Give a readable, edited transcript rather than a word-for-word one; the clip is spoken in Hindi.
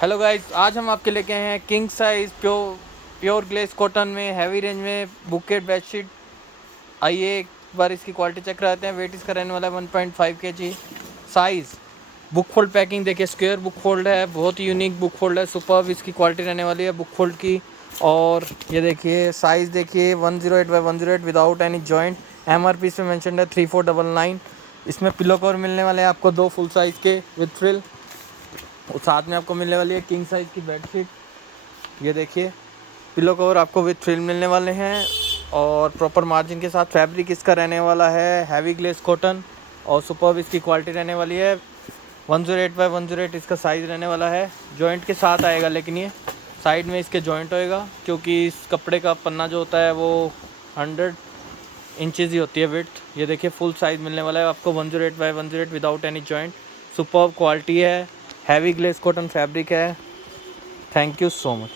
हेलो गाइस, आज हम आपके लेके आए हैं king size pure glace cotton में हैवी रेंज में बुकेट बेडशीट। आइए एक बार इसकी क्वालिटी चेक कराते हैं। वेट इसका रहने वाला है 1.5 kg। Size book fold packing देखिए, स्क्वायर बुक फोल्ड है, बहुत ही यूनिक बुक फोल्ड है। सुपर्ब इसकी क्वालिटी रहने वाली है बुक फोल्ड की। और ये देखिए साइज़ देखिए 108x108 without any joint. MRP इसमें मेंशन है 3499। इसमें पिलो कवर मिलने वाले हैं आपको 2 फुल साइज़ के विद फ्रिल। और साथ में आपको मिलने वाली है किंग साइज़ की बेडशीट। ये देखिए पिलो कवर आपको विद फ्रिल मिलने वाले हैं और प्रॉपर मार्जिन के साथ। फैब्रिक इसका रहने वाला है हैवी ग्लेस कॉटन और सुपर्ब इसकी क्वालिटी रहने वाली है। 108x108 इसका साइज़ रहने वाला है। जॉइंट के साथ आएगा, लेकिन ये साइड में इसके जॉइंट होएगा क्योंकि इस कपड़े का पन्ना जो होता है वो 100 इंचज़ ही होती है विड्थ। ये देखिए फुल साइज़ मिलने वाला है आपको 108x108 without any joint. Superb quality है, हैवी ग्लेस कॉटन फैब्रिक है। Thank you so much.